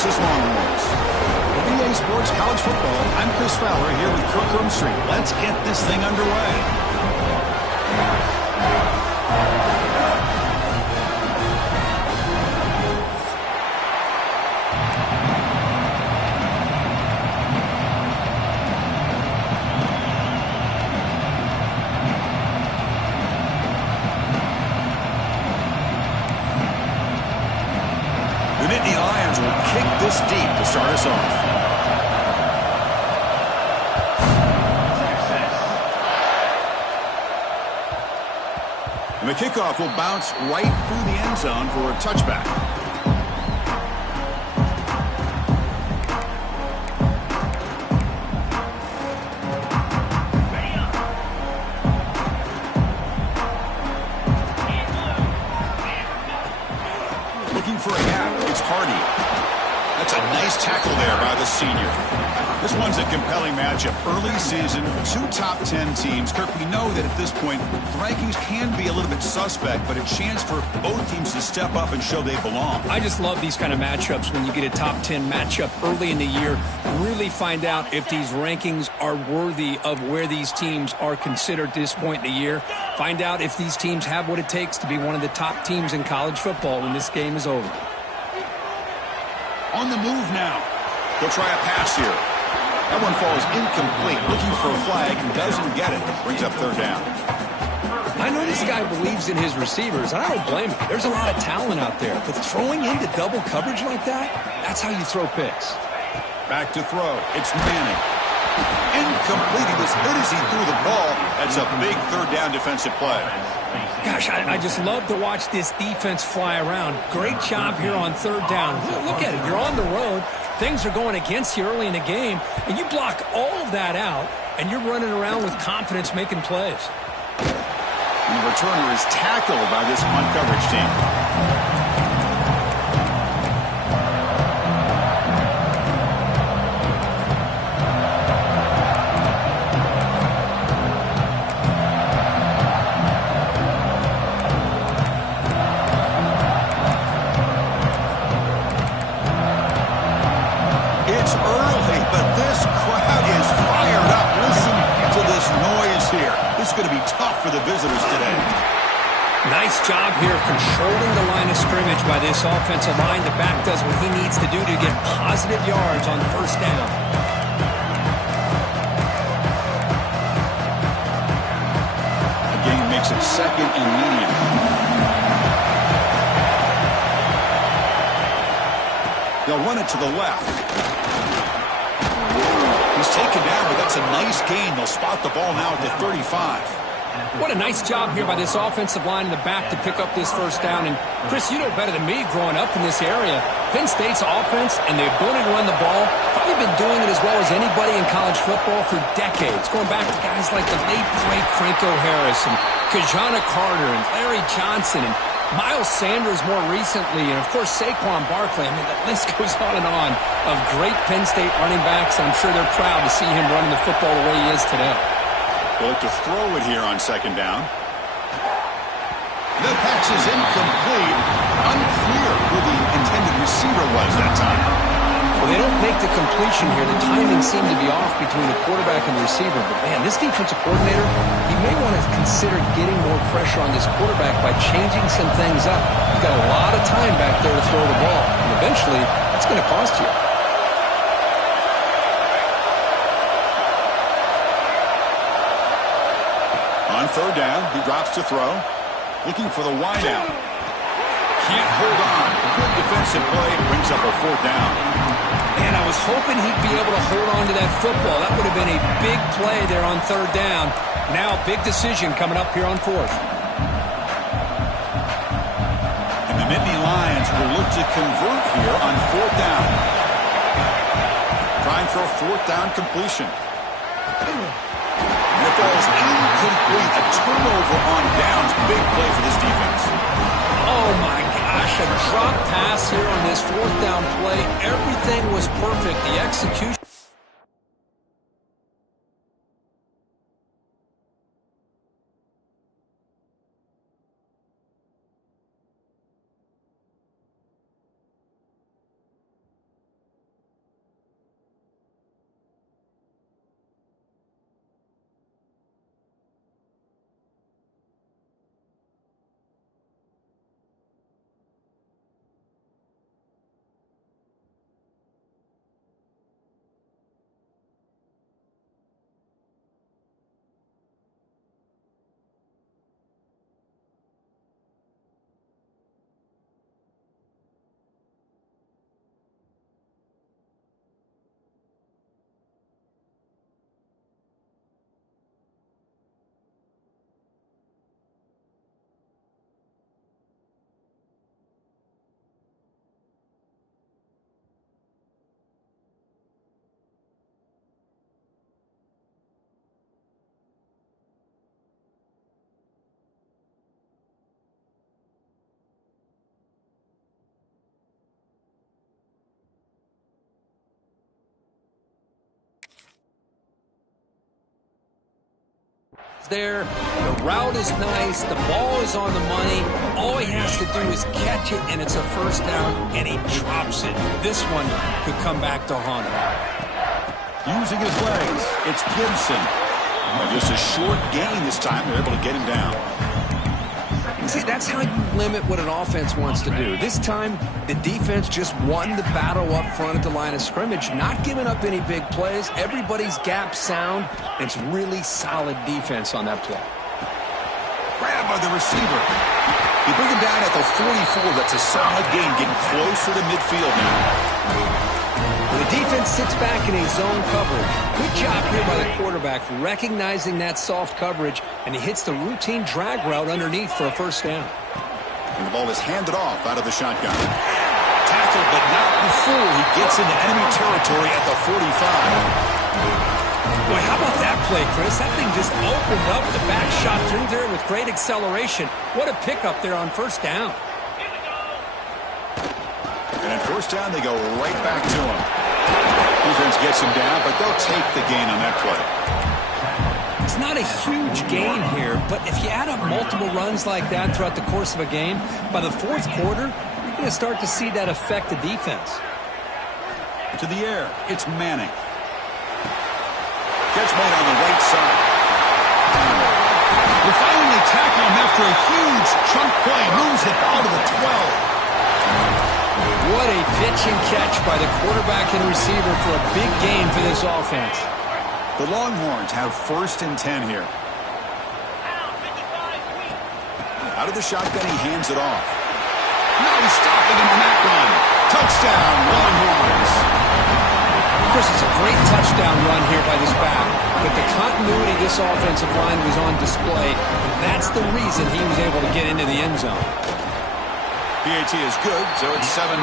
Texas Longhorns. For EA Sports College Football, I'm Chris Fowler here with Kirk Rumstreet. Let's get this thing underway. The Lions will kick this deep to start us off. And the kickoff will bounce right through the end zone for a touchback. Looking for a gap. It's Hardy. That's a nice tackle there by the senior. This one's a compelling matchup. Early season, two top 10 teams. Kirk, we know that at this point, the rankings can be a little bit suspect, but a chance for both teams to step up and show they belong. I just love these kind of matchups when you get a top 10 matchup early in the year. Really find out if these rankings are worthy of where these teams are considered at this point in the year. Find out if these teams have what it takes to be one of the top teams in college football when this game is over. On the move now. He'll try a pass here. That one falls incomplete. Looking for a flag and doesn't get it. Brings up third down. I know this guy believes in his receivers. I don't blame him. There's a lot of talent out there. But throwing into double coverage like that, that's how you throw picks. Back to throw. It's Manning. Incomplete. He was hit as he threw the ball. That's a big third down defensive play. Gosh, I just love to watch this defense fly around. Great job here on third down. Look at it. You're on the road. Things are going against you early in the game, and you block all of that out, and you're running around with confidence making plays. And the returner is tackled by this punt coverage team. It's early, but this crowd is fired up. Listen to this noise here. This is going to be tough for the visitors today. Nice job here of controlling the line of scrimmage by this offensive line. The back does what he needs to do to get positive yards on first down. The game makes it second and medium. They'll run it to the left. He's taken down, but that's a nice gain. They'll spot the ball now at the 35. What a nice job here by this offensive line in the back to pick up this first down. And, Chris, you know better than me growing up in this area, Penn State's offense and the ability to run the ball, probably been doing it as well as anybody in college football for decades, going back to guys like the late, great Franco Harris and Kajana Carter and Larry Johnson and Miles Sanders more recently, and, of course, Saquon Barkley. I mean, the list goes on of great Penn State running backs. I'm sure they're proud to see him running the football the way he is today. They'll look to throw it here on second down. The pass is incomplete. Unclear who the intended receiver was that time. Well, they don't make the completion here. The timing seemed to be off between the quarterback and the receiver. But, man, this defensive coordinator, he may want to consider getting more pressure on this quarterback by changing some things up. You've got a lot of time back there to throw the ball. And eventually, it's going to cost you. On third down, he drops to throw. Looking for the wideout. Can't hold on. Good defensive play. Brings up a fourth down. Man, I was hoping he'd be able to hold on to that football. That would have been a big play there on third down. Now, big decision coming up here on fourth. And the Nittany Lions will look to convert here on fourth down. Trying for a fourth down completion. And it falls incomplete. A turnover on downs. Big play for this defense. Oh, my gosh. A drop pass here on this fourth down play. Everything was perfect. The execution. there. The route is nice. The ball is on the money. All he has to do is catch it, and it's a first down, and he drops it. This one could come back to haunt him. Using his legs, it's Gibson. Just a short gain this time. They're able to get him down. See, that's how you limit what an offense wants to do. This time, the defense just won the battle up front at the line of scrimmage, not giving up any big plays. Everybody's gap sound. It's really solid defense on that play. Grab by the receiver. They bring him down at the 44. That's a solid gain, getting closer to midfield now. The defense sits back in a zone coverage. Good job here by the quarterback recognizing that soft coverage, and he hits the routine drag route underneath for a first down. And the ball is handed off out of the shotgun. Tackled, but not before he gets into enemy territory at the 45. Boy, how about that play, Chris? That thing just opened up. The back shot through there with great acceleration. What a pickup there on first down. And at first down, they go right back to him. Defense gets him down, but they'll take the gain on that play. It's not a huge gain here, but if you add up multiple runs like that throughout the course of a game, by the fourth quarter, you're going to start to see that affect the defense. To the air, it's Manning. Catch made on the right side. We finally tackle him after a huge chunk play. Moves it out of the 12. What a pitch and catch by the quarterback and receiver for a big gain for this offense. The Longhorns have 1st and 10 here. Out of the shotgun, he hands it off. Now he's stopping him on that run. Touchdown, Longhorns. Chris, it's a great touchdown run here by this back, but the continuity of this offensive line was on display. That's the reason he was able to get into the end zone. PAT is good, so it's 7-0.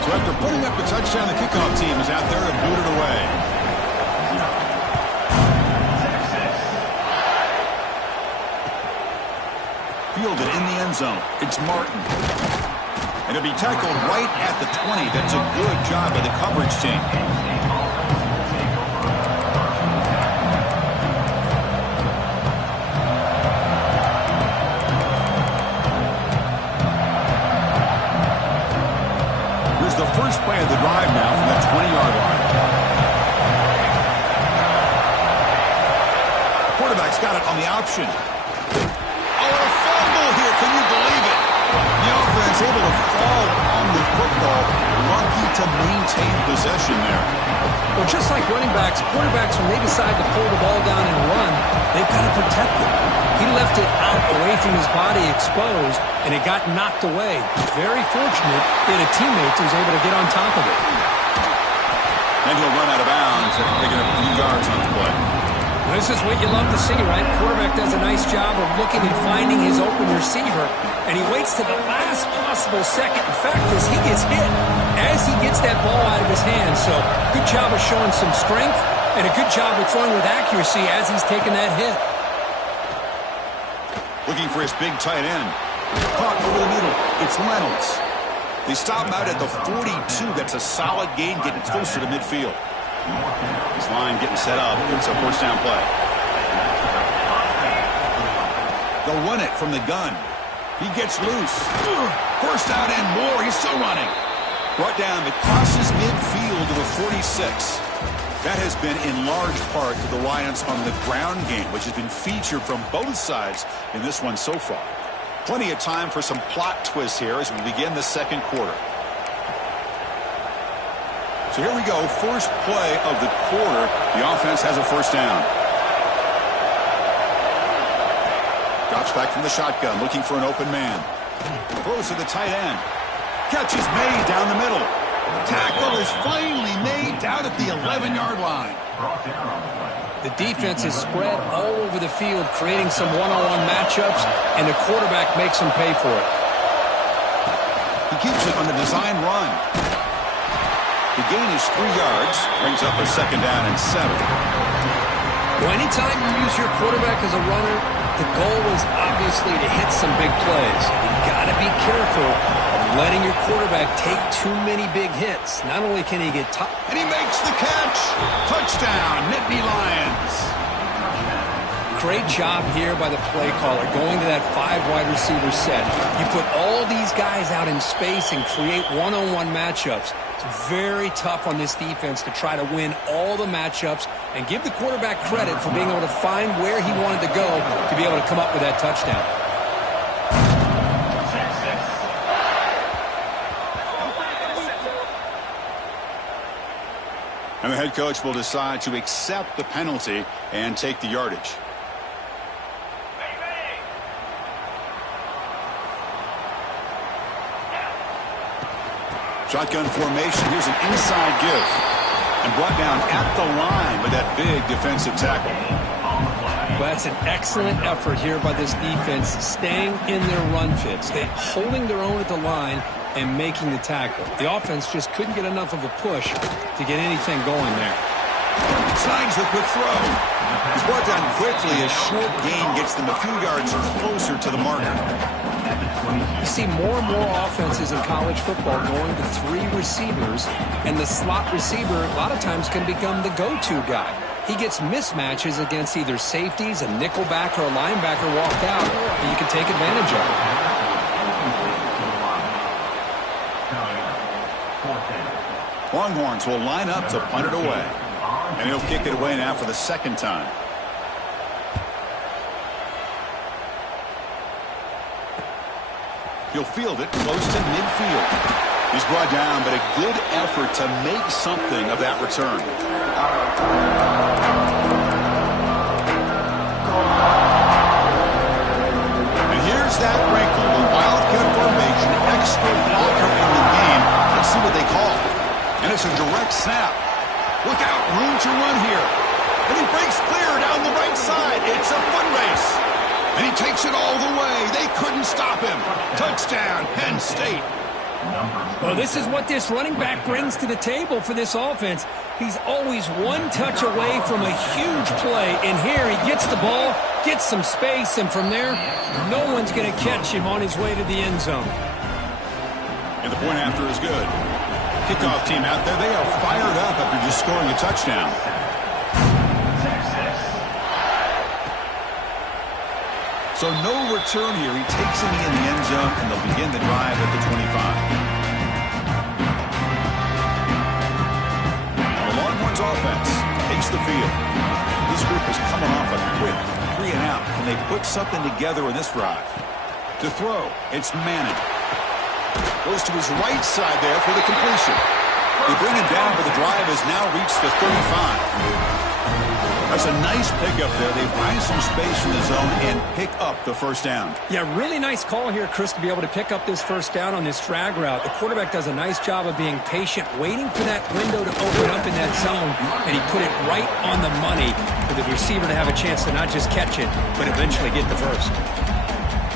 So after putting up the touchdown, the kickoff team is out there to boot it away. Fielded in the end zone. It's Martin. And it'll be tackled right at the 20. That's a good job by the coverage team. First play of the drive now from the 20-yard line. Quarterback's got it on the option. Oh, a fumble here. Can you believe it? The offense able to fall on the football. Lucky to maintain possession there. Well, just like running backs, quarterbacks, when they decide to pull the ball down and run, they've got to protect it. He left it out away from his body exposed, and it got knocked away. Very fortunate he had a teammate who was able to get on top of it. And he'll run out of bounds after picking up a few yards on the play. This is what you love to see, right? Quarterback does a nice job of looking and finding his open receiver, and he waits to the last possible second. In fact, as he gets hit, as he gets that ball out of his hands. So good job of showing some strength, and a good job of throwing with accuracy as he's taking that hit. Looking for his big tight end. Caught over the middle. It's Reynolds. They stop him out at the 42. That's a solid gain, getting closer to midfield. This line getting set up. It's a first down play. They'll run it from the gun. He gets loose. First down and more. He's still running. Brought down. It crosses midfield to the 46. That has been in large part to the Lions on the ground game, which has been featured from both sides in this one so far. Plenty of time for some plot twists here as we begin the second quarter. So here we go. First play of the quarter. The offense has a first down. Drops back from the shotgun, looking for an open man. Throws to the tight end. Catch is made down the middle. Tackle is finally made down at the 11-yard line. The defense is spread all over the field, creating some one-on-one matchups, and the quarterback makes them pay for it. He keeps it on the design run. The gain is 3 yards, brings up a second down and 7. Well, anytime you use your quarterback as a runner, the goal is obviously to hit some big plays. You've got to be careful of letting your quarterback take too many big hits. Not only can he get top, and he makes the catch. Touchdown, Nittany Lions. Great job here by the play caller going to that 5 wide receiver set. You put all these guys out in space and create one-on-one matchups. It's very tough on this defense to try to win all the matchups and give the quarterback credit for being able to find where he wanted to go to be able to come up with that touchdown. And the head coach will decide to accept the penalty and take the yardage. Shotgun formation. Here's an inside give. And brought down at the line with that big defensive tackle. Well, that's an excellent effort here by this defense, staying in their run fits, holding their own at the line and making the tackle. The offense just couldn't get enough of a push to get anything going there. Signs the quick throw. He's brought down quickly. A short gain gets them a few yards closer to the marker. You see more and more offenses in college football going to 3 receivers, and the slot receiver a lot of times can become the go-to guy. He gets mismatches against either safeties, a nickelback, or a linebacker walked out, and you can take advantage of it. Longhorns will line up to punt it away. And he'll kick it away now for the second time. He'll field it close to midfield. He's brought down, but a good effort to make something of that return. And here's that wrinkle, the wildcat formation, extra blocker in the game. Let's see what they call. And it's a direct snap. Look out, room to run here. And he breaks clear down the right side. It's a foot race. And he takes it all the way. They couldn't stop him. Touchdown, Penn State. Well, this is what this running back brings to the table for this offense. He's always one touch away from a huge play. And here he gets the ball, gets some space, and from there, no one's going to catch him on his way to the end zone. And the point after is good. Kickoff team out there, they are fired up after just scoring a touchdown. So no return here. He takes it in the end zone, and they'll begin the drive at the 25. The Longhorns offense takes the field. This group is coming off a quick 3-and-out. Can they put something together in this drive? To throw, it's Manning. Goes to his right side there for the completion. They bring him down, but the drive has now reached the 35. That's a nice pickup there. They find some space in the zone and pick up the first down. Yeah, really nice call here, Chris, to be able to pick up this first down on this drag route. The quarterback does a nice job of being patient, waiting for that window to open up in that zone, and he put it right on the money for the receiver to have a chance to not just catch it, but eventually get the first.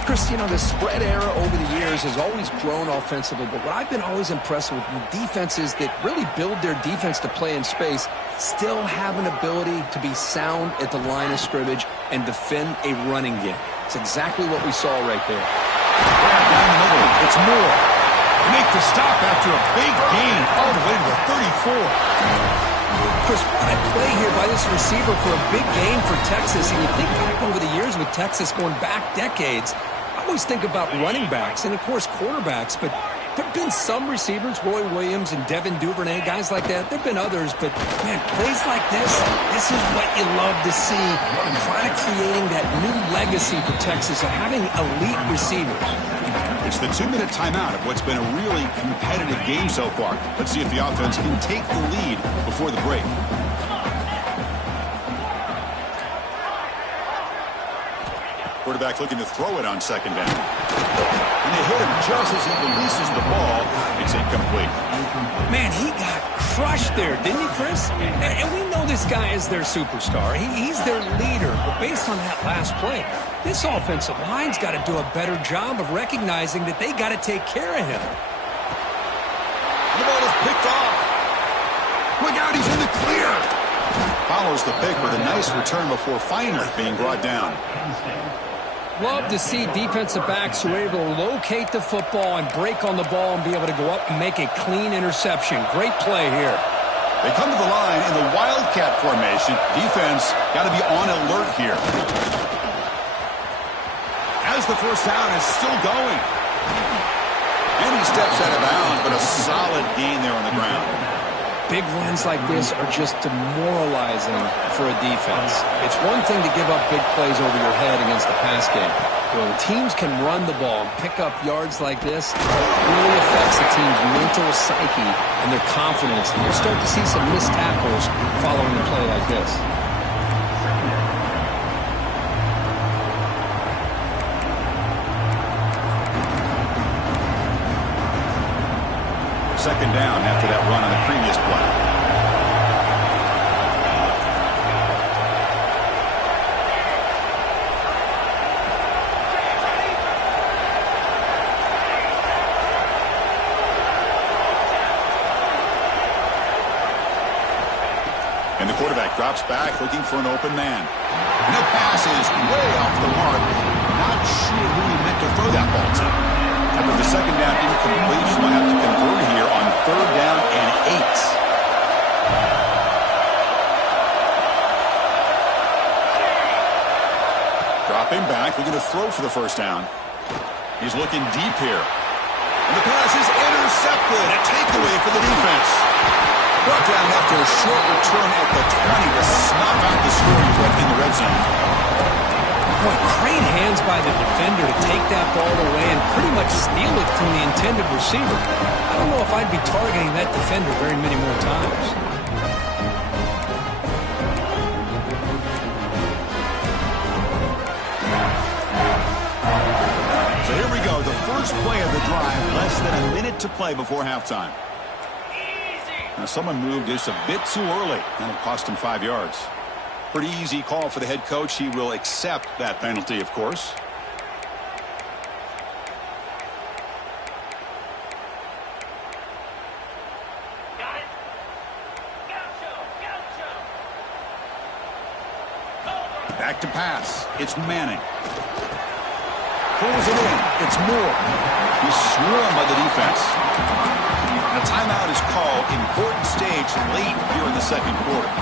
Chris, you know, the spread era over the years has always grown offensively, but what I've been always impressed with defenses that really build their defense to play in space still have an ability to be sound at the line of scrimmage and defend a running game. It's exactly what we saw right there. Down the middle, it's Moore. They make the stop after a big gain all the way to the 34. Chris, what a play here by this receiver for a big gain for Texas. And you think back over the years with Texas going back decades, I always think about running backs and, of course, quarterbacks. But there have been some receivers, Roy Williams and Devin Duvernay, guys like that. There have been others. But, man, plays like this is what you love to see. And kind of creating that new legacy for Texas of having elite receivers. It's the 2-minute timeout of what's been a really competitive game so far. Let's see if the offense can take the lead before the break. Quarterback looking to throw it on second down. And they hit him just as he releases the ball. It's incomplete. Man, he got crushed there, didn't he, Chris? And we know this guy is their superstar. He's their leader. But based on that last play, this offensive line's got to do a better job of recognizing that they got to take care of him. The ball is picked off. Look out, he's in the clear. Follows the pick with a nice return before Feiner being brought down. Love to see defensive backs who are able to locate the football and break on the ball and be able to go up and make a clean interception. Great play here. They come to the line in the Wildcat formation. Defense got to be on alert here. As the first down is still going. And he steps out of bounds, but a solid gain there on the ground. Big runs like this are just demoralizing for a defense. It's one thing to give up big plays over your head against the pass game. But when teams can run the ball and pick up yards like this, it really affects the team's mental psyche and their confidence. And you'll start to see some missed tackles following a play like this. Second down after that run on the previous play. And the quarterback drops back looking for an open man. And the pass is way off the mark. Not sure who he meant to throw that ball to. After the second down incompletion, we'll have to convert here on third down and 8. Dropping back, looking to throw for the first down. He's looking deep here. And the pass is intercepted. A takeaway for the defense. Brought down after a short return at the 20 to snuff out the scoring threat in the red zone. Boy, great hands by the defender to take that ball away and pretty much steal it from the intended receiver. I don't know if I'd be targeting that defender very many more times. So here we go, the first play of the drive, less than a minute to play before halftime. Now someone moved just a bit too early, and it cost him 5 yards. Pretty easy call for the head coach. He will accept that penalty, of course. Back to pass. It's Manning. Pulls it in. It's Moore. He's swarmed by the defense. And a timeout is called. Important stage late here in the second quarter.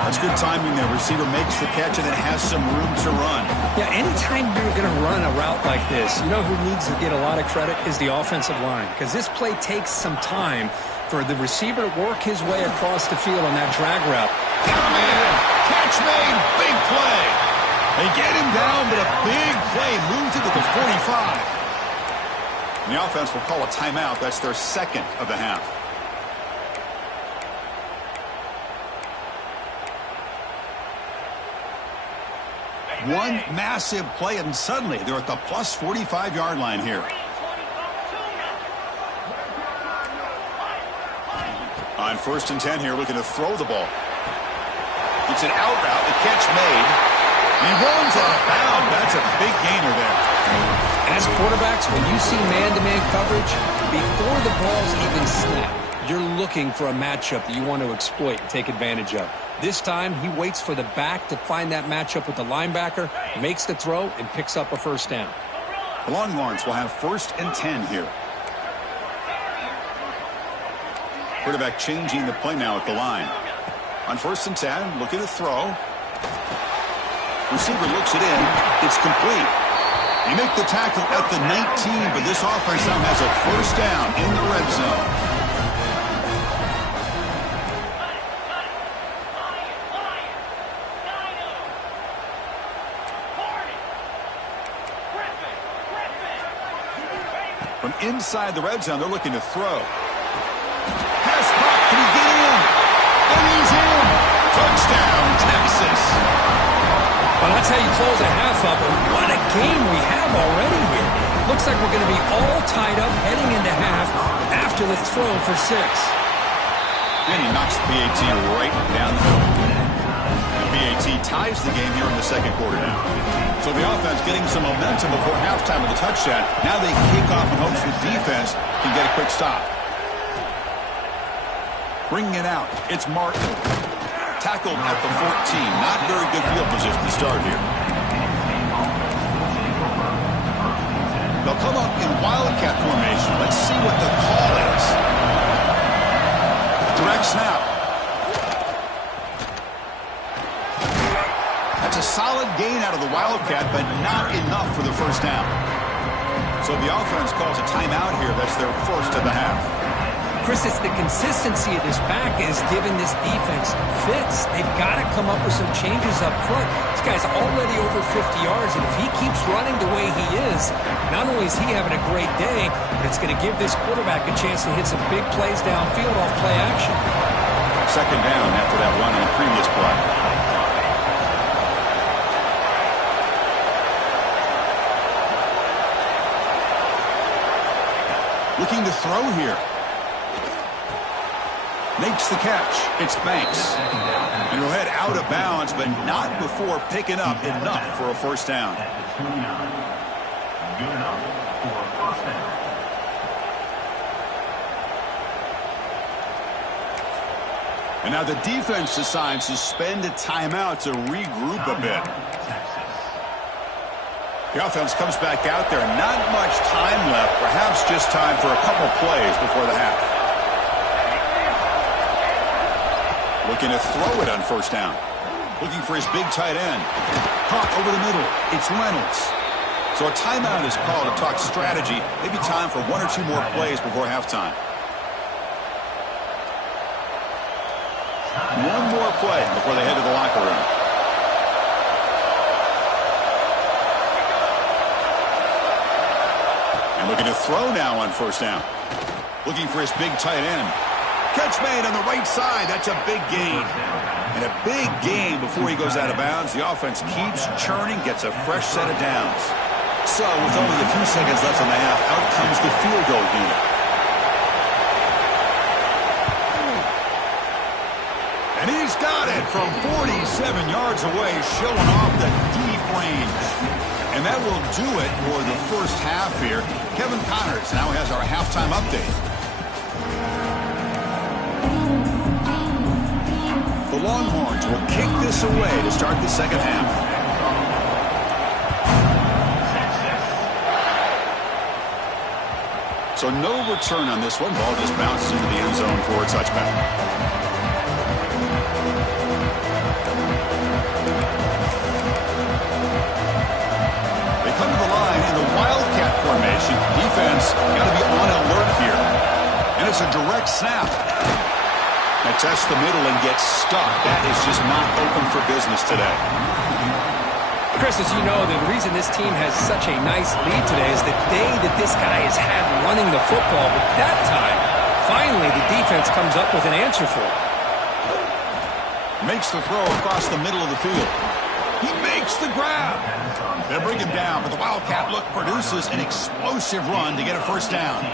That's good timing there. Receiver makes the catch and then has some room to run. Yeah, anytime you're going to run a route like this, you know who needs to get a lot of credit is the offensive line. Because this play takes some time for the receiver to work his way across the field on that drag route. Come in. Catch made. Big play. They get him down, but a big play moves it to the 45. And the offense will call a timeout. That's their second of the half. One massive play, and suddenly they're at the plus 45-yard line here. On 1st and 10 here, looking to throw the ball. It's an out route, the catch made. He runs out of bounds. That's a big gainer there. As quarterbacks, when you see man-to-man coverage, before the ball's even snapped, you're looking for a matchup that you want to exploit and take advantage of. This time, he waits for the back to find that matchup with the linebacker, makes the throw, and picks up a first down. The Longhorns will have 1st and 10 here. Quarterback changing the play now at the line. On 1st and 10, looking to throw. Receiver looks it in. It's complete. They make the tackle at the 19, but this offense now has a first down in the red zone. From inside the red zone, they're looking to throw. Pass caught. Can he get in? And he's in. Touchdown, Texas. Well, that's how you close a half up. What a game we have already here. Looks like we're going to be all tied up heading into half after the throw for 6. And he knocks the BAT right down the middle. The BAT ties the game here in the second quarter now. So the offense getting some momentum before halftime with a touchdown. Now they kick off in hopes the defense can get a quick stop. Bringing it out, it's Martin. Tackled at the 14. Not very good field position to start here. out of the Wildcat, but not enough for the first down. So the offense calls a timeout here. That's their first of the half. Chris, it's the consistency of this back is giving this defense fits. They've got to come up with some changes up front. This guy's already over 50 yards, and if he keeps running the way he is, not only is he having a great day, but it's going to give this quarterback a chance to hit some big plays downfield off play action. Second down after that run on the previous play. Looking to throw here. Makes the catch. It's Banks. And he'll head out of bounds, but not before picking up enough for a first down. Good enough for a first down. And now the defense decides to spend a timeout to regroup a bit. The offense comes back out there. Not much time left. Perhaps just time for a couple plays before the half. Looking to throw it on first down. Looking for his big tight end. Caught over the middle. It's Reynolds. So a timeout is called to talk strategy. Maybe time for one or two more plays before halftime. One more play before they head to the locker room. And looking to throw now on first down. Looking for his big tight end. Catch made on the right side. That's a big gain. And a big gain before he goes out of bounds. The offense keeps churning, gets a fresh set of downs. So with only a few seconds left in the half, out comes the field goal unit. And he's got it from 47 yards away, showing off the deep range. And that will do it for the first half here. Kevin Connors now has our halftime update. The Longhorns will kick this away to start the second half. So no return on this one. Ball just bounces into the end zone for a touchback. They come to the line in the Wildcat formation. Defense got to be on alert here. And it's a direct snap. They test the middle and get stuck. That is just not open for business today. Chris, as you know, the reason this team has such a nice lead today is the day that this guy has had running the football. But that time, finally, the defense comes up with an answer for it. Makes the throw across the middle of the field. He makes the grab. They'll bring him down, but the Wildcat look produces an explosive run to get a first down.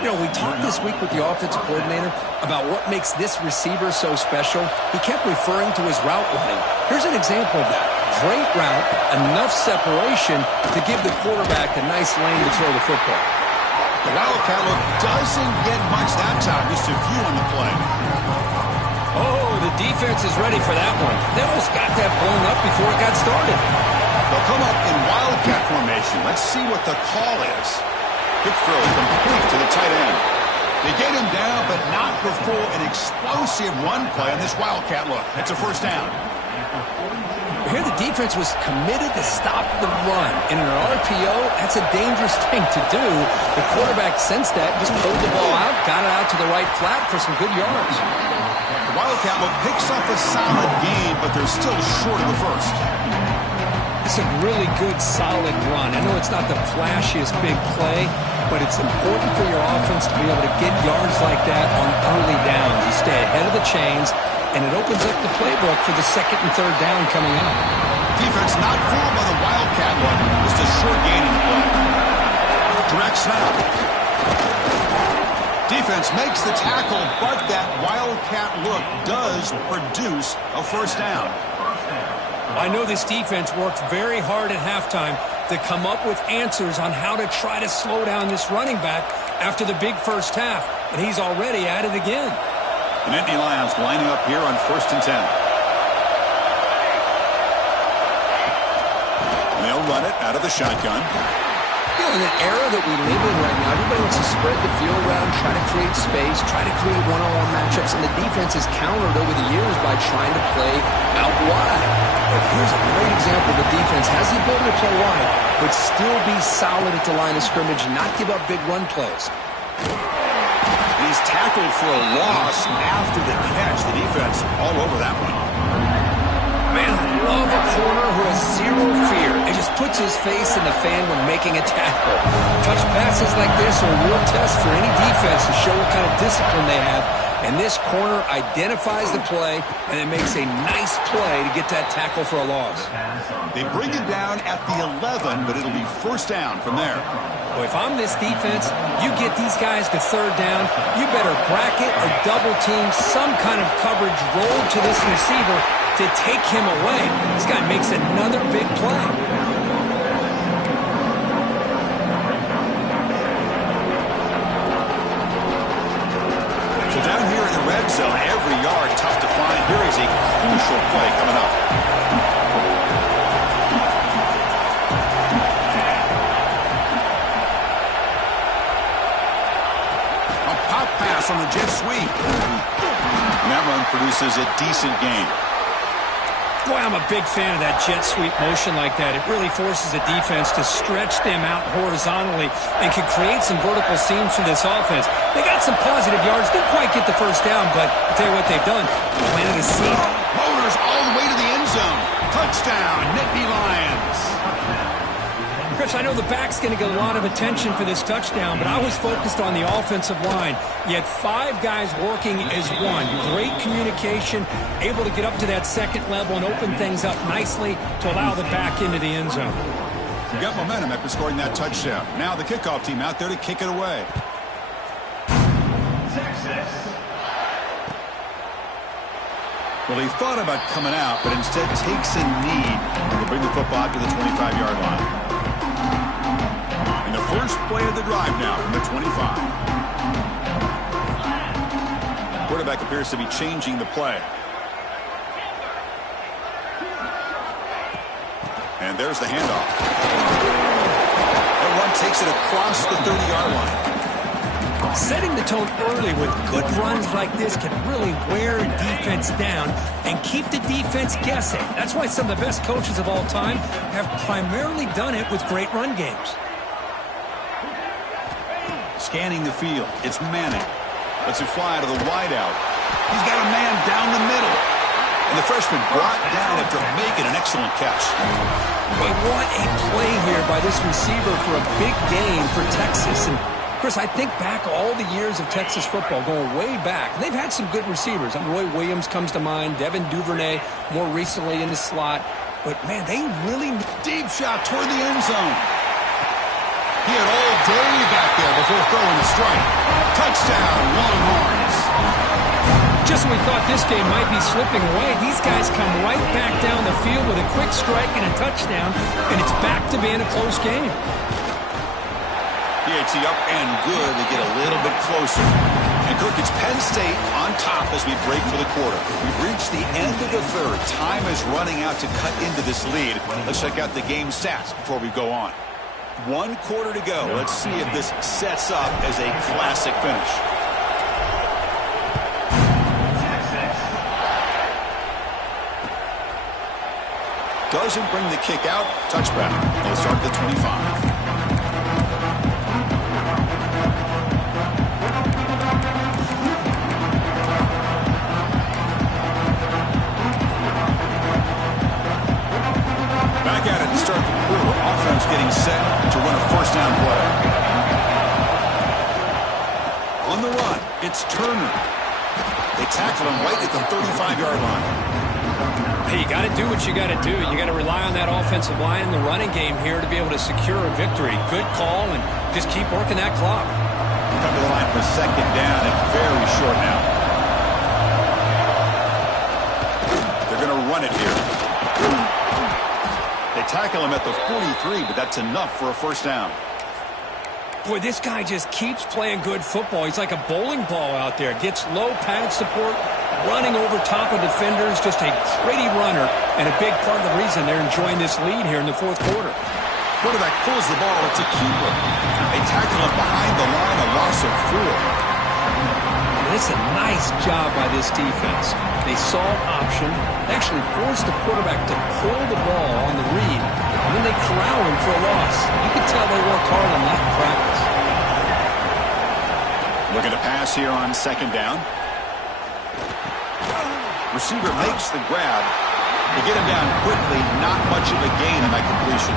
You know, we talked this week with the offensive coordinator about what makes this receiver so special. He kept referring to his route running. Here's an example of that. Great route, enough separation to give the quarterback a nice lane to throw the football. The Wildcat look doesn't get much that time, just a few on the play. Oh, the defense is ready for that one. They almost got that blown up before it got started. They'll come up in Wildcat formation. Let's see what the call is. Quick throw complete to the tight end. They get him down, but not before an explosive run play on this Wildcat look. It's a first down. Here the defense was committed to stop the run. And in an RPO, that's a dangerous thing to do. The quarterback sensed that, just pulled the ball out, got it out to the right flat for some good yards. The Wildcat look picks up a solid game, but they're still short of the first. It's a really good, solid run. I know it's not the flashiest big play, but it's important for your offense to be able to get yards like that on early downs. You stay ahead of the chains, and it opens up the playbook for the second and third down coming up. Defense not fooled by the Wildcat look. Just a short gain in the play. Direct snap. Defense makes the tackle, but that Wildcat look does produce a first down. I know this defense worked very hard at halftime to come up with answers on how to try to slow down this running back after the big first half, and he's already at it again. The Nittany Lions lining up here on 1st and 10. And they'll run it out of the shotgun. You know, in the era that we live in right now, everybody wants to spread the field around, try to create space, try to create one-on-one matchups, and the defense has countered over the years by trying to play out wide. But here's a great example. The defense has the ability to play wide, but still be solid at the line of scrimmage and not give up big run plays. He's tackled for a loss after the catch. The defense all over that one. Man, I love a corner who has zero fear. It just puts his face in the fan when making a tackle. Touch passes like this are a real test for any defense to show what kind of discipline they have. And this corner identifies the play, and it makes a nice play to get that tackle for a loss. They bring it down at the 11, but it'll be first down from there. Well, if I'm this defense, you get these guys to third down, you better bracket or double team some kind of coverage roll to this receiver to take him away. This guy makes another big play. So down here in the red zone, every yard tough to find. Here is a crucial play coming up. A pop pass on the jet sweep. And that run produces a decent gain. Boy, I'm a big fan of that jet sweep motion like that. It really forces a defense to stretch them out horizontally and can create some vertical seams for this offense. They got some positive yards. Didn't quite get the first down, but I'll tell you what they've done. Planted a seed. Motors all the way to the end zone. Touchdown, Nittany Lions. Chris, I know the back's going to get a lot of attention for this touchdown, but I was focused on the offensive line. You had 5 guys working as one. Great communication, able to get up to that second level and open things up nicely to allow the back into the end zone. You got momentum after scoring that touchdown. Now the kickoff team out there to kick it away. Texas. Well, he thought about coming out, but instead takes a knee to bring the football to the 25-yard line. And the first play of the drive now from the 25. Quarterback appears to be changing the play. And there's the handoff. That run takes it across the 30-yard line. Setting the tone early with good runs like this can really wear a defense down and keep the defense guessing. That's why some of the best coaches of all time have primarily done it with great run games. Scanning the field. It's Manning. Lets it fly to the wideout. He's got a man down the middle. And the freshman brought down after making an excellent catch. Boy, what a play here by this receiver for a big gain for Texas. And Chris, I think back all the years of Texas football, going way back. And they've had some good receivers. Roy Williams comes to mind, Devin Duvernay more recently in the slot. But, man, they really... Deep shot toward the end zone. He had all day back there before throwing the strike. Touchdown, Longhorns. Just when we thought this game might be slipping away, these guys come right back down the field with a quick strike and a touchdown, and it's back to being a close game. PAT up and good to get a little bit closer. And Kirk, it's Penn State on top as we break for the quarter. We've reached the end of the third. Time is running out to cut into this lead. Let's check out the game stats before we go on. 1 quarter to go. Let's see if this sets up as a classic finish. Doesn't bring the kick out. Touchback. They'll start at the 25. Back at it to start the quarter. Offense getting set to run a first down play. On the run, it's Turner. They tackle him right at the 35-yard line. Hey, you got to do what you got to do. You got to rely on that offensive line in the running game here to be able to secure a victory. Good call, and just keep working that clock. Come to the line for second down and very short now. They're going to run it here. They tackle him at the 43, but that's enough for a first down. Boy, this guy just keeps playing good football. He's like a bowling ball out there. Gets low pad support, running over top of defenders. Just a gritty runner, and a big part of the reason they're enjoying this lead here in the fourth quarter. Quarterback pulls the ball. It's a keeper. They tackle him behind the line, a loss of 4. It's a nice job by this defense. They saw an option, actually forced the quarterback to pull the ball on the read, and then they corral him for a loss. You can tell they worked hard on that in practice. Looking to pass here on second down. Receiver makes the grab. They get him down quickly. Not much of a gain on that completion.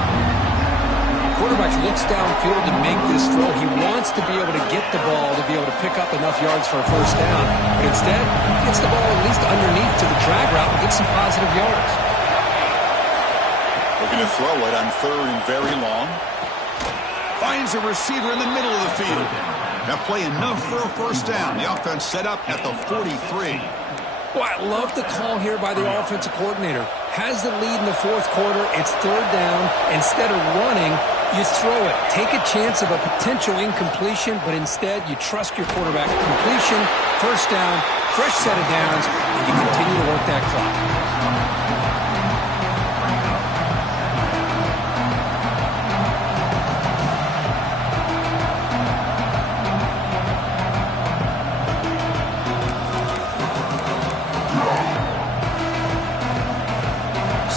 Quarterback looks downfield to make this throw. He wants to be able to get the ball to be able to pick up enough yards for a first down. But instead, he gets the ball at least underneath to the drag route and gets some positive yards. Looking to throw it on third and very long. Finds a receiver in the middle of the field. That play enough for a first down. The offense set up at the 43. Well, I love the call here by the offensive coordinator. Has the lead in the fourth quarter. It's third down. Instead of running, you throw it. Take a chance of a potential incompletion, but instead you trust your quarterback. Completion, first down, fresh set of downs, and you continue to work that clock.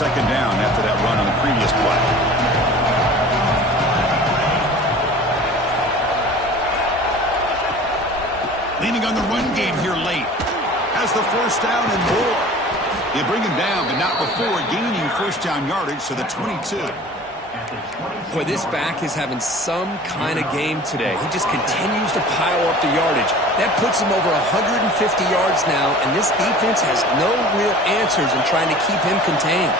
Second down after that run on the previous play. Leaning on the run game here late. Has the first down and more. They bring him down, but not before gaining first down yardage to the 22. Boy, this back is having some kind of game today. He just continues to pile up the yardage. That puts him over 150 yards now, and this defense has no real answers in trying to keep him contained.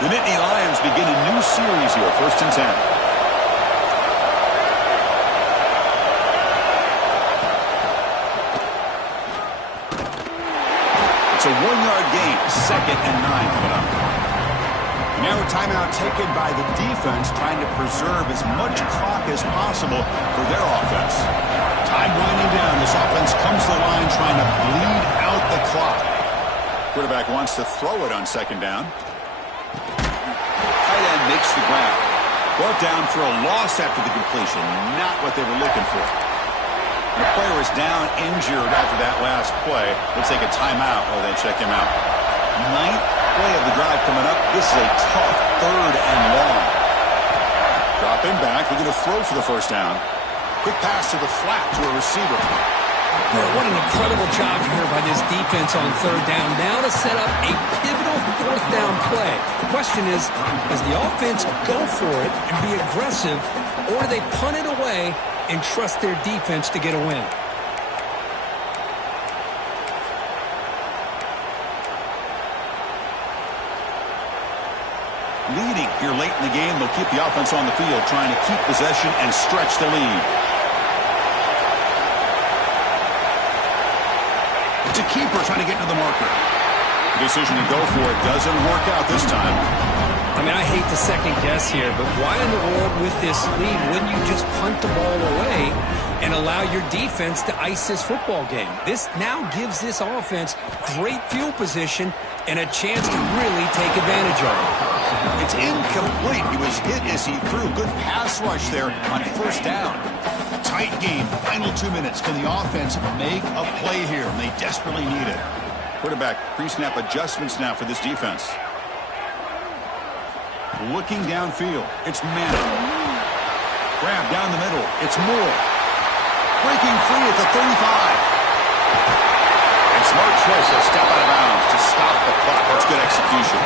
The Nittany Lions begin a new series here, first and 10. It's a 1-yard gain, second and 9 coming up. Now a timeout taken by the defense, trying to preserve as much clock as possible for their offense. Time winding down. This offense comes to the line trying to bleed out the clock. Quarterback wants to throw it on second down. Tight end makes the grab. Brought down for a loss after the completion. Not what they were looking for. The player is down injured after that last play. Let's take a timeout while they check him out. Ninth play of the drive coming up. This is a tough third and long. Drop him back. We're going to throw for the first down. Quick pass to the flat to a receiver. What an incredible job here by this defense on third down. Now to set up a pivotal fourth down play. The question is, does the offense go for it and be aggressive, or do they punt it away and trust their defense to get a win? Leading here late in the game, they'll keep the offense on the field, trying to keep possession and stretch the lead. It's a keeper trying to get to the marker. The decision to go for it doesn't work out this time. I mean, I hate to second guess here, but why in the world with this lead wouldn't you just punt the ball away and allow your defense to ice this football game? This now gives this offense great field position and a chance to really take advantage of it. It's incomplete. He was hit as he threw. Good pass rush there on first down. Tight game. Final 2 minutes. Can the offense make a play here? And they desperately need it. Quarterback pre-snap adjustments now for this defense. Looking downfield. It's Manning. Grab down the middle. It's Moore. Breaking free at the 35. And smart choice to step out of bounds to stop the clock. That's good execution.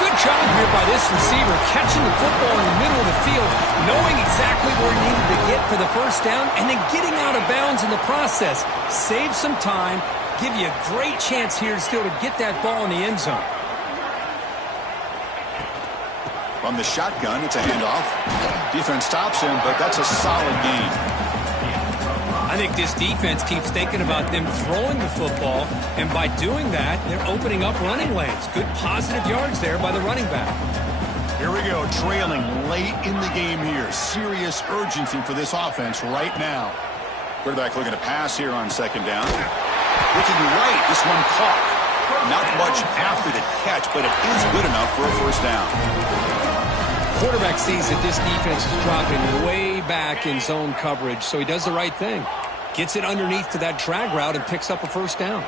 Good job here by this receiver, catching the football in the middle of the field, knowing exactly where he needed to get for the first down, and then getting out of bounds in the process. Save some time, give you a great chance here still to get that ball in the end zone. From the shotgun, it's a handoff. Defense stops him, but that's a solid gain. I think this defense keeps thinking about them throwing the football, and by doing that, they're opening up running lanes. Good positive yards there by the running back. Here we go, trailing late in the game here. Serious urgency for this offense right now. Quarterback looking to pass here on second down. Looking right, this one caught. Not much after the catch, but it is good enough for a first down. Quarterback sees that this defense is dropping way back in zone coverage, so he does the right thing. Gets it underneath to that drag route and picks up a first down.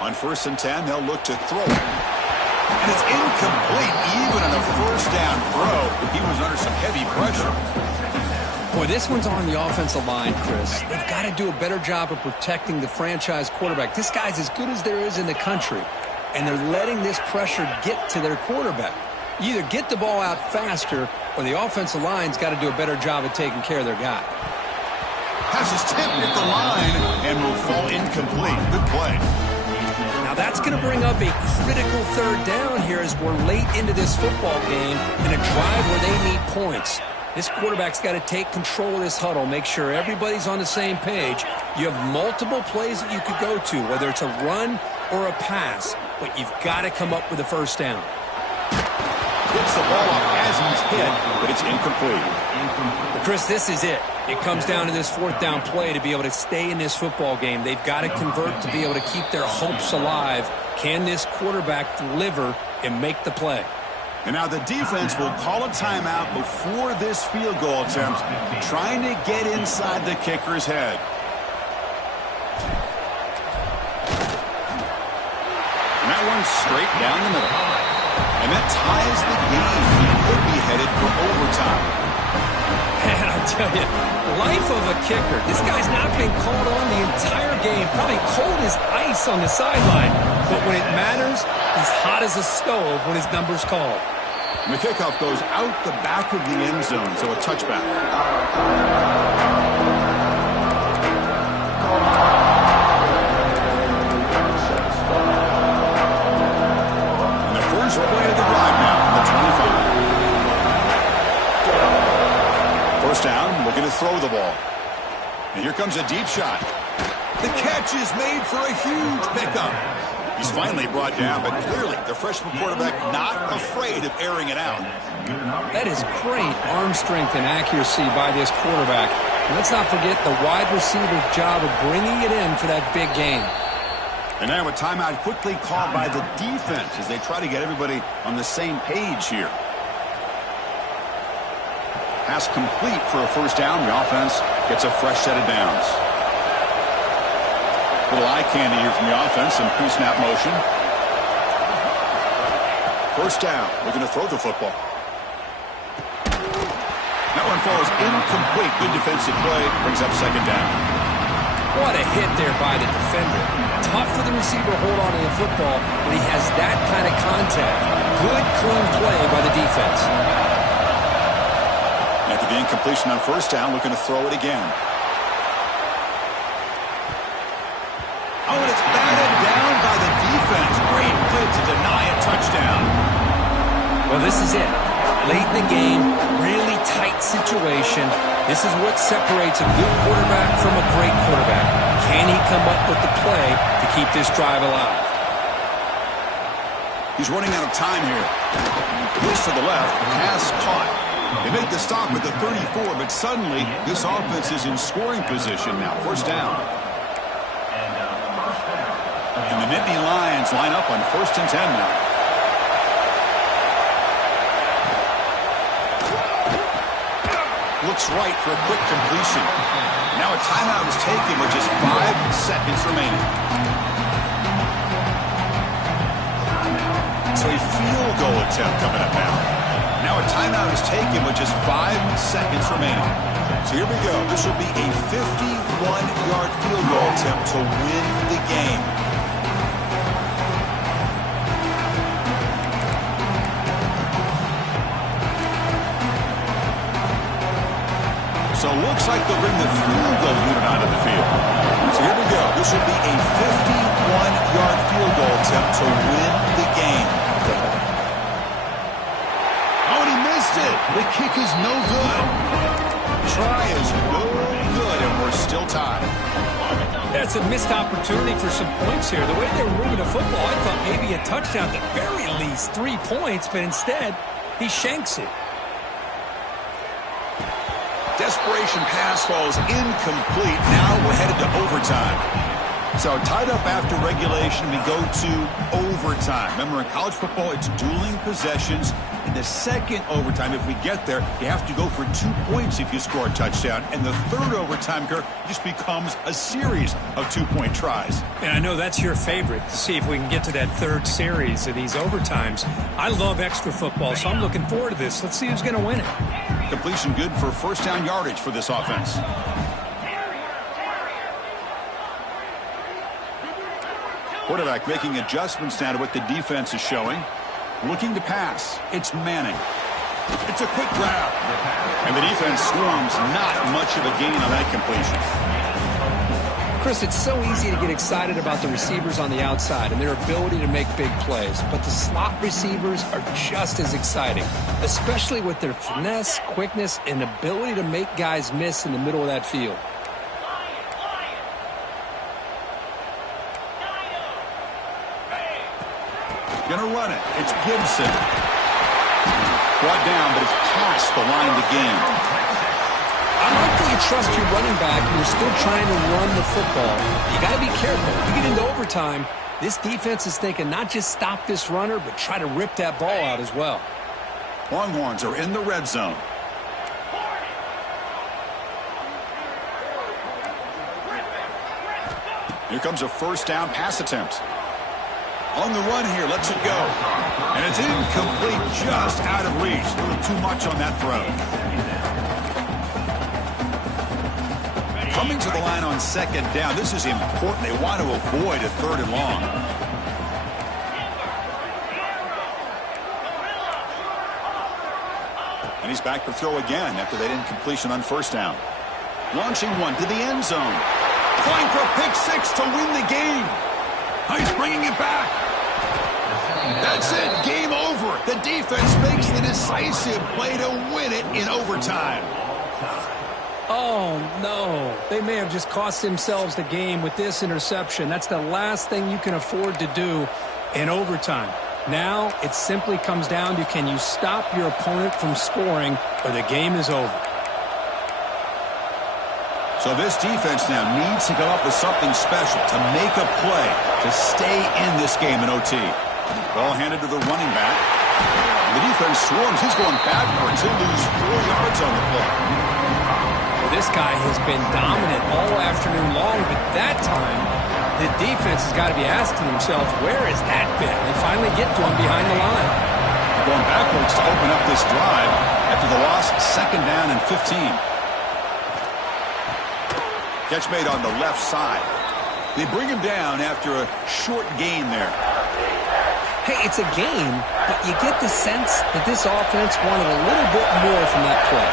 On 1st and 10, they'll look to throw it. And it's incomplete, even on a first down throw. He was under some heavy pressure. Boy, this one's on the offensive line, Chris. They've got to do a better job of protecting the franchise quarterback. This guy's as good as there is in the country, and they're letting this pressure get to their quarterback. You either get the ball out faster, or the offensive line's got to do a better job of taking care of their guy. Pass is tipped at the line and will fall incomplete. Good play. Now that's going to bring up a critical third down here as we're late into this football game in a drive where they need points. This quarterback's got to take control of this huddle, make sure everybody's on the same page. You have multiple plays that you could go to, whether it's a run or a pass, but you've got to come up with a first down. Gets the ball off as he's hit, but it's incomplete. But Chris, this is it. It comes down to this 4th down play to be able to stay in this football game. They've got to convert to be able to keep their hopes alive. Can this quarterback deliver and make the play? And now the defense will call a timeout before this field goal attempt, trying to get inside the kicker's head. And that one's straight down the middle. And that ties the game. He could be headed for overtime. And I tell you, life of a kicker. This guy's not been called on the entire game. Probably cold as ice on the sideline. But when it matters, he's hot as a stove when his number's called. And the kickoff goes out the back of the end zone, so a touchback. And the first play of the drive now from the 25. First down, looking to throw the ball. And here comes a deep shot. The catch is made for a huge pickup. He's finally brought down, but clearly the freshman quarterback not afraid of airing it out. That is great arm strength and accuracy by this quarterback. And let's not forget the wide receiver's job of bringing it in for that big game. And now a timeout quickly called by the defense as they try to get everybody on the same page here. Pass complete for a first down. The offense gets a fresh set of downs. Little eye candy here from the offense, some pre-snap motion. First down, looking to throw the football. That one falls incomplete. Good defensive play, brings up second down. What a hit there by the defender. Tough for the receiver to hold on to the football, but he has that kind of contact. Good, clean play by the defense. After the incompletion on first down, looking to throw it again. Oh, and it's batted down by the defense. Great play to deny a touchdown. Well, this is it. Late in the game, really tight situation. This is what separates a good quarterback from a great quarterback. Can he come up with the play to keep this drive alive? He's running out of time here. Looks to the left, pass caught. They make the stop at the 34, but suddenly this offense is in scoring position now. First down. And the Nittany Lions line up on 1st and 10 now. Looks right for a quick completion. Now a timeout is taken with just 5 seconds remaining. So a field goal attempt coming up now. Now a timeout is taken with just 5 seconds remaining. So here we go. This will be a 51-yard field goal attempt to win the game. So it looks like they'll bring the field goal unit onto the field. So here we go. This will be a 51-yard field goal attempt to win the game. Oh, and he missed it. The kick is no good. Try is no good, and we're still tied. That's a missed opportunity for some points here. The way they were moving the football, I thought maybe a touchdown, at the very least 3 points, but instead, he shanks it. Desperation pass falls incomplete. Now we're headed to overtime. So tied up after regulation, we go to overtime. Remember, in college football, it's dueling possessions. In the second overtime, if we get there, you have to go for 2 points if you score a touchdown. And the third overtime, Kirk, just becomes a series of 2-point tries. And I know that's your favorite, to see if we can get to that third series of these overtimes. I love extra football, so I'm looking forward to this. Let's see who's going to win it. Completion good for first down yardage for this offense. Quarterback making adjustments now to what the defense is showing. Looking to pass. It's Manning. It's a quick grab. And the defense swarms. Not much of a gain on that completion. Chris, it's so easy to get excited about the receivers on the outside and their ability to make big plays. But the slot receivers are just as exciting, especially with their finesse, quickness, and ability to make guys miss in the middle of that field. Gonna run it. It's Gibson. Brought down, but it's past the line to gain. I like that you trust your running back and you're still trying to run the football. You got to be careful. You get into overtime, this defense is thinking not just stop this runner, but try to rip that ball out as well. Longhorns are in the red zone. Here comes a first down pass attempt. On the run here, lets it go. And it's incomplete, just out of reach. A little too much on that throw. Coming to the line on second down, this is important. They want to avoid a third and long. And he's back to throw again after that incompletion on first down. Launching one to the end zone. Trying for a pick six to win the game. He's bringing it back. That's it. Game over. The defense makes the decisive play to win it in overtime. Oh, no. They may have just cost themselves the game with this interception. That's the last thing you can afford to do in overtime. Now it simply comes down to, can you stop your opponent from scoring, or the game is over. So this defense now needs to come up with something special to make a play to stay in this game in OT. Ball handed to the running back. The defense swarms. He's going backwards. He'll lose 4 yards on the play. Well, this guy has been dominant all afternoon long, but that time the defense has got to be asking themselves, where has that been? They finally get to him behind the line. Going backwards to open up this drive after the loss, second down and 15. Catch made on the left side. They bring him down after a short gain there. Hey, it's a game, but you get the sense that this offense wanted a little bit more from that play.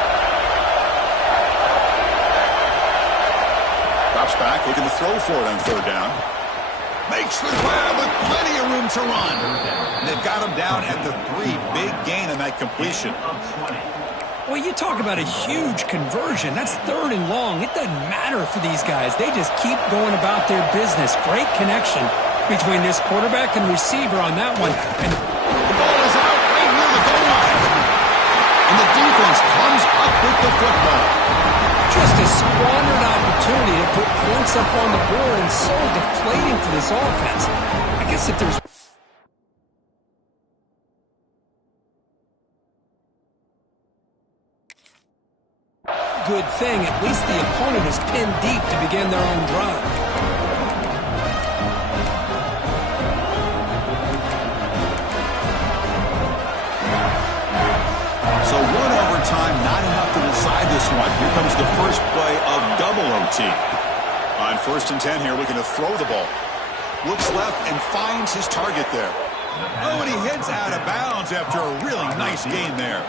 Drops back, looking to throw for it on third down. Makes the grab with plenty of room to run. And they've got him down at the 3. Big gain on that completion. Well, you talk about a huge conversion. That's third and long. It doesn't matter for these guys. They just keep going about their business. Great connection between this quarterback and receiver on that one. And the ball is out right near the goal line. And the defense comes up with the football. Just a squandered opportunity to put points up on the board, and so deflating for this offense. I guess if there's good thing, at least the opponent is pinned deep to begin their own drive. So one overtime, not enough to decide this one. Here comes the first play of double OT. On first and 10 here, looking to throw the ball. Looks left and finds his target there. Oh, and he hits out of bounds after a really nice gain there.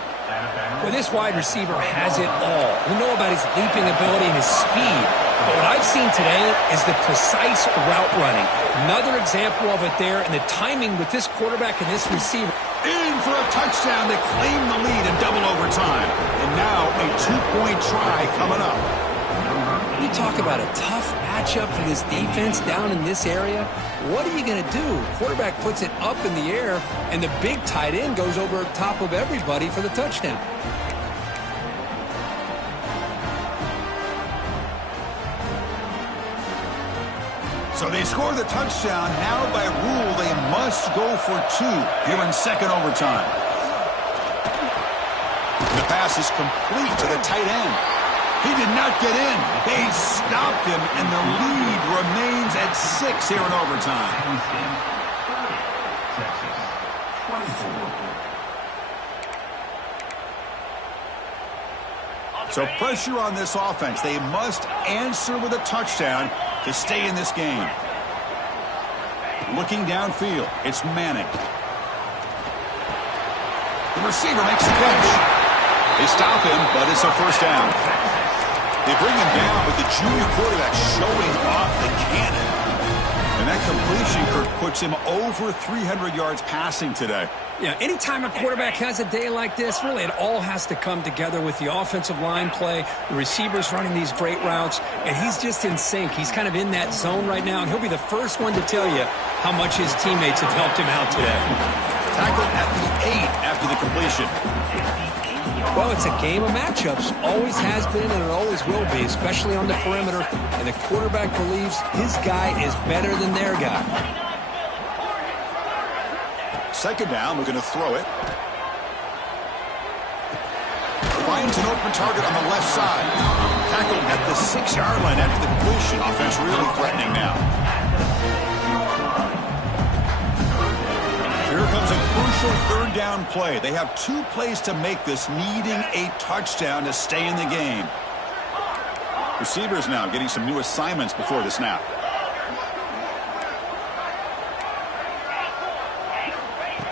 Well, this wide receiver has it all. We know about his leaping ability and his speed. But what I've seen today is the precise route running. Another example of it there, and the timing with this quarterback and this receiver. In for a touchdown to claim the lead in double overtime. And now a 2-point try coming up. You talk about a tough matchup for this defense down in this area. What are you going to do? Quarterback puts it up in the air, and the big tight end goes over top of everybody for the touchdown. So they score the touchdown. Now by rule, they must go for 2 here in second overtime. The pass is complete to the tight end. He did not get in. They stopped him, and the lead remains at 6 here in overtime. So pressure on this offense. They must answer with a touchdown to stay in this game. Looking downfield, it's Manning. The receiver makes the catch. They stop him, but it's a first down. They bring him down with the junior quarterback showing off the cannon. And that completion, Kirk, puts him over 300 yards passing today. Yeah, anytime a quarterback has a day like this, really it all has to come together with the offensive line play, the receivers running these great routes, and he's just in sync. He's kind of in that zone right now, and he'll be the first one to tell you how much his teammates have helped him out today. Tackled at the 8 after the completion. Well, it's a game of matchups. Always has been and it always will be, especially on the perimeter, and the quarterback believes his guy is better than their guy. Second down, we're going to throw it. Finds an open target on the left side. Tackled at the 6-yard line after the completion. Offense really threatening now. Here comes a crucial third down play. They have 2 plays to make this, needing a touchdown to stay in the game. Receivers now getting some new assignments before the snap.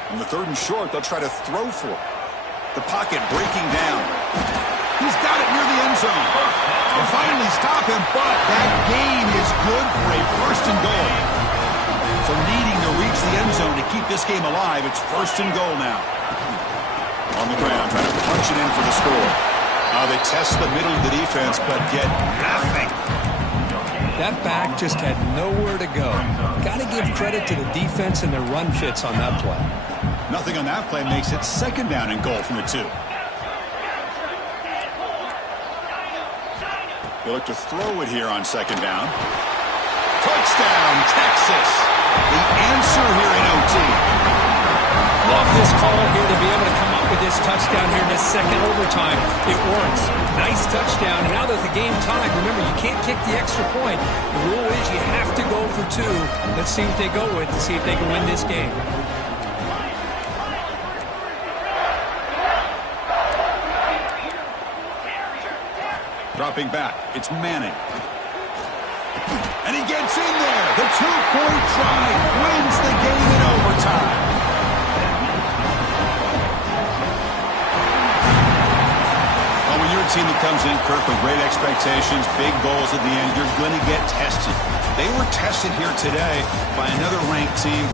On the 3rd and short, they'll try to throw for it. The pocket breaking down. He's got it near the end zone. They'll finally stop him, but that gain is good for a 1st and goal. So needing to reach the end zone to keep this game alive, it's 1st and goal now. On the ground, trying to punch it in for the score. They test the middle of the defense, but get nothing. That back just had nowhere to go. Got to give credit to the defense and their run fits on that play. Nothing on that play makes it 2nd down and goal from the 2. They look to throw it here on 2nd down. Touchdown, Texas. The answer here in OT. Love this call here to be able to come up with this touchdown here in this second overtime. It works. Nice touchdown. And now that the game tied, remember, you can't kick the extra point. The rule is you have to go for 2. Let's see what they go with to see if they can win this game. Dropping back, it's Manning. And he gets in there. The 2-point try wins the game in overtime. Well, when you're a team that comes in, Kirk, with great expectations, big goals at the end, you're going to get tested. They were tested here today by another ranked team.